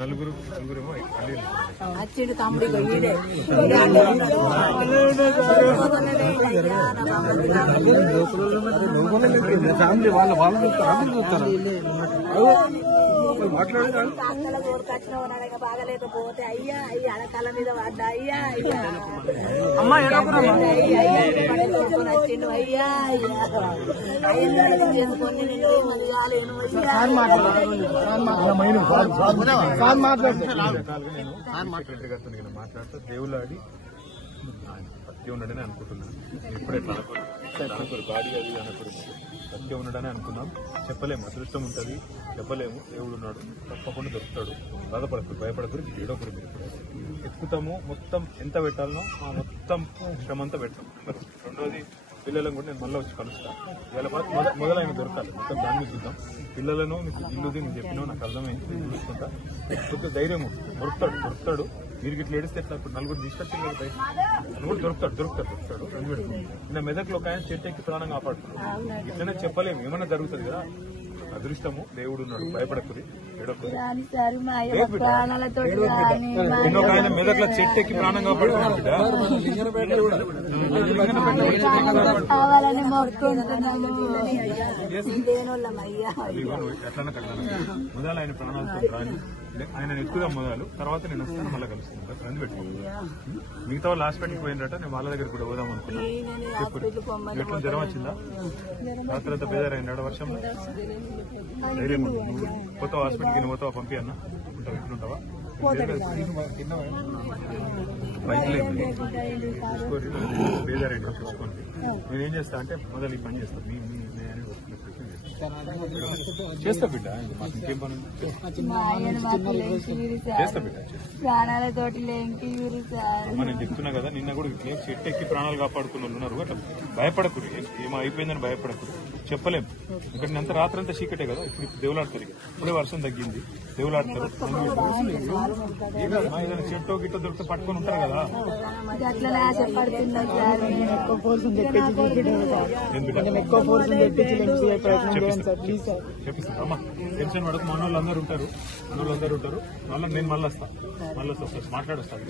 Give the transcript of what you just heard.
నలుగురు వచ్చిండు తమ్ముడు ఫ్యామిలీ వాళ్ళు చూస్తారు బాగలేకపోతే అయ్యా అయ్యా అడకాల మీద పడ్డా అయ్యా అయ్యా వచ్చిండు అయ్యా అయ్యా చేసుకొని నేను మాట్లాడుతూ దేవులాడి సత్యం ఉన్నాడని అనుకుంటున్నాను. ఎప్పుడు ఎట్లా అనుకోరు బాడీ అది అనుకోరు, సత్యం ఉన్నాడని అనుకున్నాం. చెప్పలేము, అదృష్టం ఉంటుంది, చెప్పలేము. దేవుడు ఉన్నాడు, తప్పకుండా దొరుకుతాడు. బాధపడకూడదు, భయపడకూడదు, ఏడవకూడదు. ఎత్తుకుతాము, మొత్తం ఎంత పెట్టాలనో ఆ మొత్తం శ్రమంతా పెడతాం. రెండోది పిల్లలను కూడా నేను మళ్ళీ వచ్చి కలుస్తాను. ఇలా మొదలైన దొరకాలి, మొత్తం దాన్ని చూద్దాం. పిల్లలను నీకు ఇల్లుది నేను చెప్పినా నాకు అర్థమైంది, నేను చూసుకుంటా. కొంచెం ధైర్యం దొరుకుతాడు. మీరు ఇట్లా ఏడిస్తే ఎట్లా? ఇప్పుడు నలుగురు తీసుకొచ్చి నలుగురు దొరుకుతాడు. నిన్న మెదక్లో ఒక ఆయన చెట్టు ఎక్కి ప్రాణం కాపాడుతున్నాడు. ఇట్లనే చెప్పలేము, ఏమన్నా జరుగుతుంది కదా. అదృష్టము, దేవుడు ఉన్నాడు, భయపడకుది, ఏడవకుది. ఇంకొక ఆయన మెదక్లో చెట్టు ఎక్కి ప్రాణం కాపాడుతున్నాడు బిడ్డ. మొదలు ఆయన ప్రాణాలతో రాని ఆయన ఎక్కుదాం మొదలు, తర్వాత నేను వస్తాను, మళ్ళీ కలుస్తాను. ఫ్రెండ్ పెట్టుకోండి. మిగతా వాళ్ళు హాస్పిటల్కి పోయినట, నేను వాళ్ళ దగ్గర కూడా పోదాం అనుకున్నాను. ఎట్లా జ్వరం వచ్చిందా? రాత్రి అంతా బేదారైందా వర్షం? ధైర్యం కొత్త హాస్పిటల్కి నువ్వు పోతావా? పంపి అన్న ఉంటావు, ఇట్లుంటావా? చూసుకోండి, బేదారైంది చూసుకోండి. నేనేం చేస్తా అంటే మొదలు ఈ పని చేస్తాను. చేస్తా బిడ్డ, ఇంకేం పని చేస్తా బిడ్డ. నేను చెప్తున్నా కదా, నిన్న కూడా చెట్టు ఎక్కి ప్రాణాలు కాపాడుకున్న వాళ్ళు ఉన్నారు. అట్లా భయపడకూడదు, ఏమో అయిపోయిందని భయపడకూడదు. చెప్పలేము, ఇక్కడ అంతా రాత్రి అంతా చీకటే కదా. ఇప్పుడు దేవులాడతారు, ఇప్పుడే వర్షం తగ్గింది, దేవులాడతారు. ఏదైనా చెట్టు గిట్ట దొరికితే పట్టుకొని ఉంటారు కదా. చెప్పిస్తాను అమ్మా, టెన్షన్ పడకు. మన వాళ్ళు అందరూ ఉంటారు, మళ్ళీ నేను మళ్ళీ వస్తాను, మాట్లాడొస్తాను.